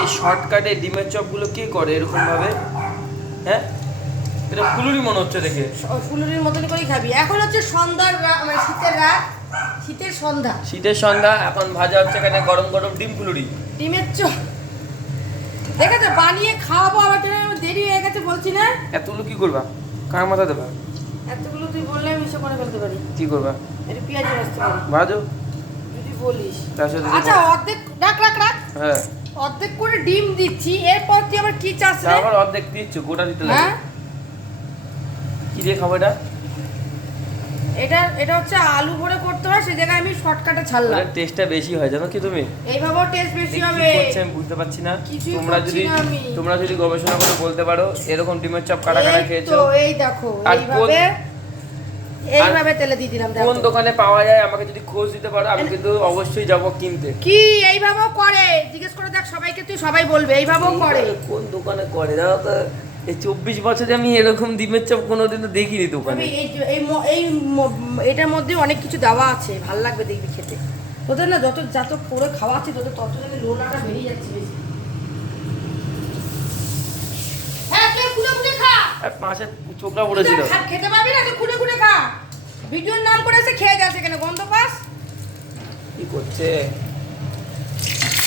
এই শর্টকাটে ডিমের চপগুলো কে করে এরকম ভাবে হ্যাঁ? এটা ফুলুরি মনে হচ্ছে দেখে। ফুলুরির মতন করেই খাবি। এখন হচ্ছে সন্ধ্যার মানে শীতের রাত শীতের সন্ধ্যা। শীতের সন্ধ্যা এখন ভাজা হচ্ছে এখানে গরম গরম ডিম ফুলুরি। ডিমের চপ দেখেছ? বানিয়ে খাওয়াবো আবার কেন দেরি হয়ে গেছে বলছি না? এতগুলো কি করবা? কার মাথা দেবা? এতগুলো তুই বললে আমি সব করে ফেলতে পারি। কি করবা? এটা পেঁয়াজ পারি ভাজো। যদি বলিস। আচ্ছা অর্ধেক রাখ রাখ রাখ। হ্যাঁ। অর্ধেক করে ডিম দিচ্ছি এরপর তুই আবার কি চাস রে? তারপর অর্ধেক দিচ্ছ গোটা দিতে লাগে হ্যাঁ? কি দিয়ে খাব এটা? এটা এটা হচ্ছে আলু ভরে করতে হয় সেই জায়গায় আমি শর্টকাটে ছাড়লাম। এটার টেস্টটা বেশি হয় জানো কি তুমি? এইভাবেও টেস্ট বেশি হবে। করছে আমি বুঝতে পারছি না। তোমরা যদি তোমরা যদি গবেষণা করে বলতে পারো এরকম ডিমের চপ কাটা কাটা খেয়েছো। তো এই দেখো এইভাবে এইভাবে তেলে দিয়ে দিলাম কোন দোকানে পাওয়া যায় আমাকে যদি খোঁজ দিতে পারো আমি কিন্তু অবশ্যই যাব কিনতে। কি এইভাবেও করে? জিজ্ঞেস করে দেখ সবাইকে তুই সবাই বলবে এইভাবেও করে। কোন দোকানে করে? দাও তো এই চব্বিশ বছরে আমি এরকম ডিমের চপ কোনোদিনও দেখিনি দোকানে। এই এই এটার মধ্যে অনেক কিছু দেওয়া আছে ভালো লাগবে দেখবি খেতে। তোদের না যত যত করে খাওয়াচ্ছি তোদের তত লোলাটা বেরিয়ে যাচ্ছে বেশি হ্যাঁ কে খুলে খুলে খা আর পাশে চোখটা পড়েছিল খেতে পারবি না তুই খুঁড়ে খুঁড়ে খা। ভিডিওর নাম করে এসে খেয়ে যাচ্ছে কেন গন্ধ পাস? কি করছে?